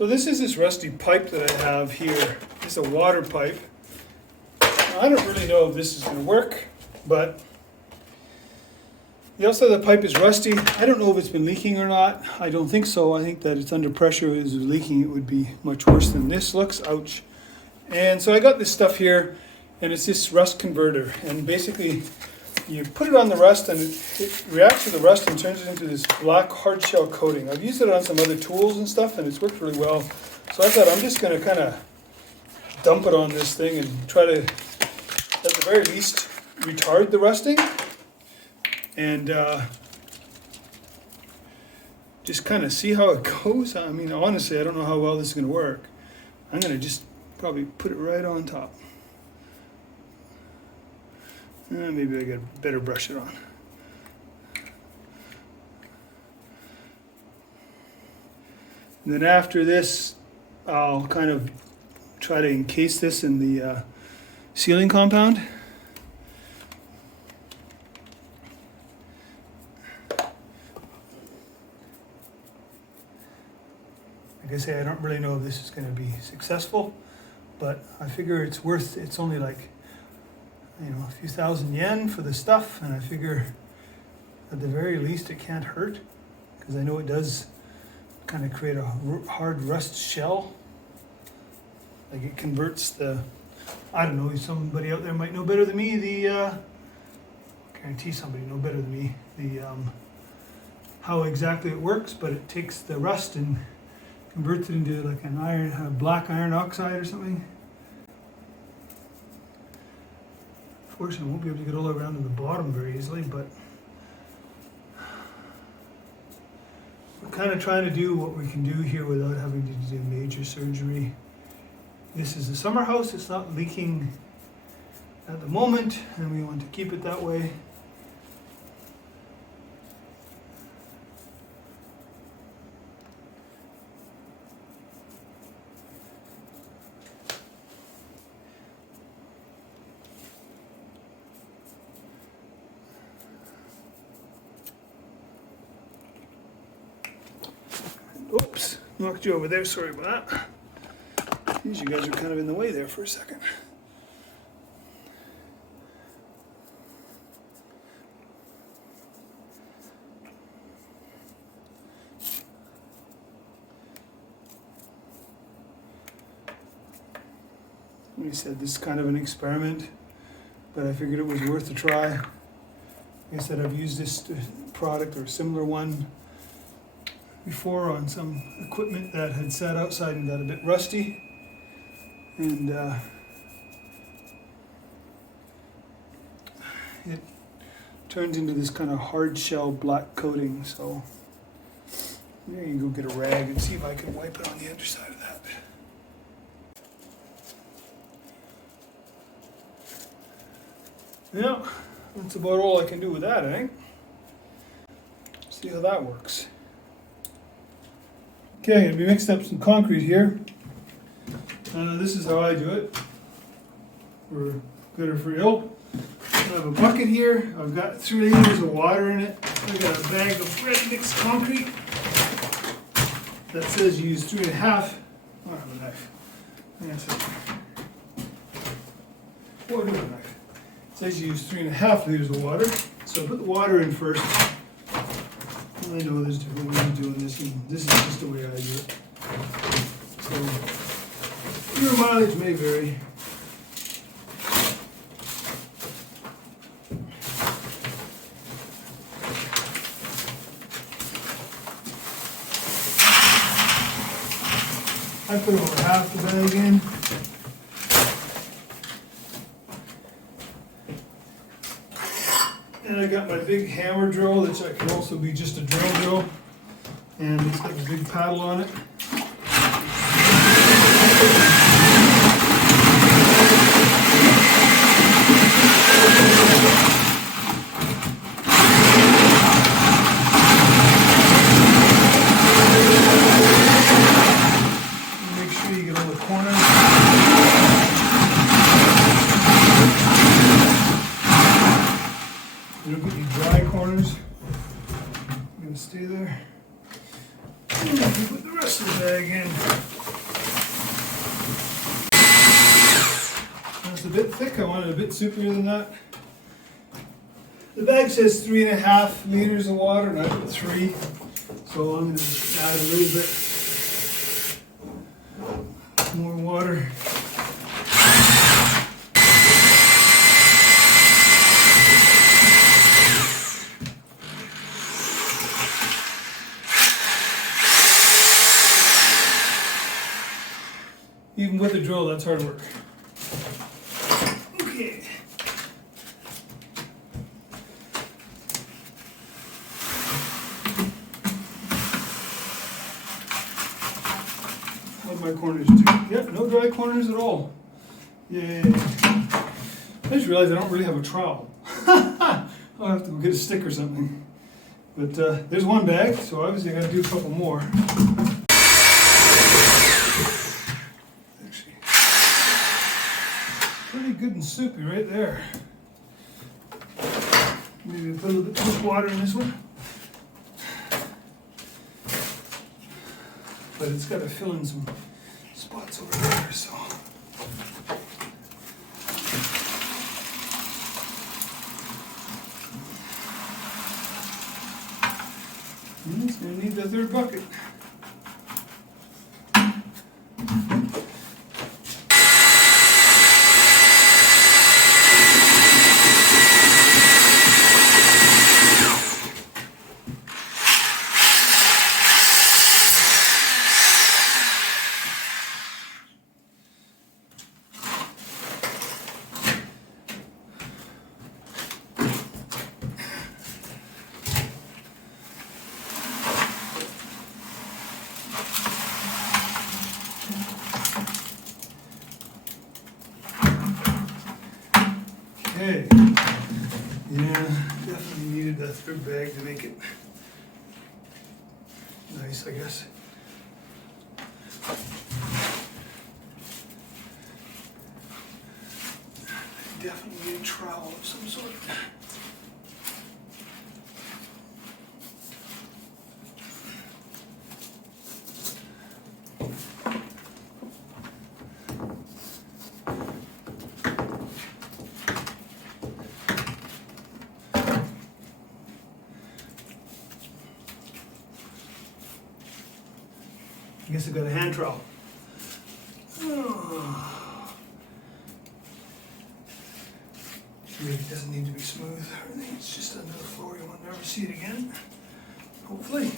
So this is this rusty pipe that I have here. It's a water pipe. Now, I don't really know if this is going to work, but the outside of the pipe is rusty. I don't know if it's been leaking or not. I don't think so. I think that it's under pressure. If it was leaking, it would be much worse than this looks. Ouch. And so I got this stuff here, and it's this rust converter. And basically, you put it on the rust, and it reacts to the rust and turns it into this black hard shell coating. I've used it on some other tools and stuff, and it's worked really well. So I thought I'm just going to kind of dump it on this thing and try to, at the very least, retard the rusting. And just kind of see how it goes. I mean, honestly, I don't know how well this is going to work. I'm going to just probably put it right on top. Maybe I got better brush it on. And then after this, I'll kind of try to encase this in the sealing compound. Like I say, I don't really know if this is going to be successful, but I figure it's worth, it's only like, you know, a few thousand yen for the stuff, and I figure at the very least it can't hurt, because I know it does kind of create a hard rust shell. Like it converts the, I don't know, somebody out there might know better than me, I guarantee somebody know better than me, how exactly it works, but it takes the rust and converts it into like an iron, black iron oxide or something. Unfortunately, I won't be able to get all the way around to the bottom very easily, but we're kind of trying to do what we can do here without having to do major surgery. This is a summer house. It's not leaking at the moment, and we want to keep it that way. Oops, knocked you over there, sorry about that. These you guys are kind of in the way there for a second. Like I said, this is kind of an experiment, but I figured it was worth a try. Like I said, I've used this product or a similar one before on some equipment that had sat outside and got a bit rusty, and it turns into this kind of hard shell black coating. So there you go, get a rag and see if I can wipe it on the underside of that. Yeah, that's about all I can do with that, I think. See how that works. Okay, I'm going to be mixing up some concrete here. This is how I do it, for good or for ill. I have a bucket here. I've got 3 liters of water in it. I've got a bag of ready mixed concrete that says you use 3.5. I don't have a knife. What do a knife? It says you use 3.5 liters of water. So I put the water in first. I know there's different ways of doing this, and this is just the way I do it. So your mileage may vary. I put over half the bag in. And I got my big hammer drill that can also be just a drill, and it's got a big paddle on it. Make sure you get all the corners. You don't get any dry corners. I'm going to stay there. And put the rest of the bag in. That's a bit thick. I want it a bit soupier than that. The bag says 3.5 liters of water, and I put 3. So I'm going to just add a little bit more water. Even with a drill, that's hard work. Okay. How'd my corners do? Yep, no dry corners at all. Yay. I just realized I don't really have a trowel. I'll have to go get a stick or something. But there's one bag, so obviously I gotta do a couple more. Pretty good and soupy right there. Maybe put a little bit too much water in this one. But it's got to fill in some spots over there, so. It's going to need the third bucket. Okay, yeah, definitely needed that third bag to make it nice, I guess. I definitely need a trowel of some sort. I guess I've got a hand trowel. Maybe it doesn't need to be smooth. Everything it's just under the floor. You won't never see it again. Hopefully.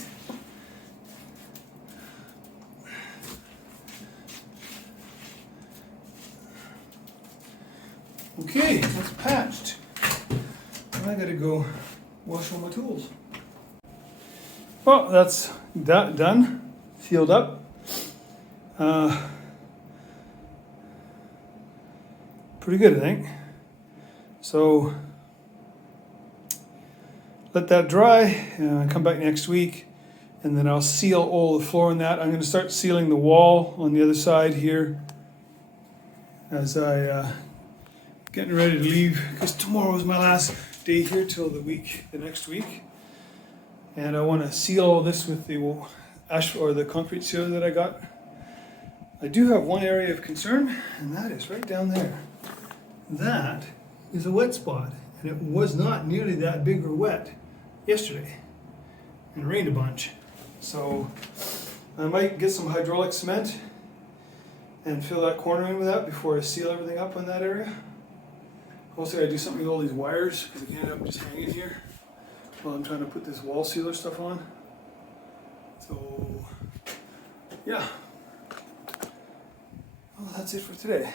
Okay, that's patched. Now I gotta go wash all my tools. Well, that's done. Sealed up. Pretty good, I think. So let that dry. Come back next week, and then I'll seal all the floor in that. I'm going to start sealing the wall on the other side here as I getting ready to leave, because tomorrow is my last day here till the next week, and I want to seal all this with the ash or the concrete sealer that I got. I do have one area of concern, and that is right down there. That is a wet spot, and it was not nearly that big or wet yesterday, and it rained a bunch. So I might get some hydraulic cement and fill that corner in with that before I seal everything up on that area. Also, I do something with all these wires, because I can't have them just hanging here while I'm trying to put this wall sealer stuff on. So yeah, well, that's it for today.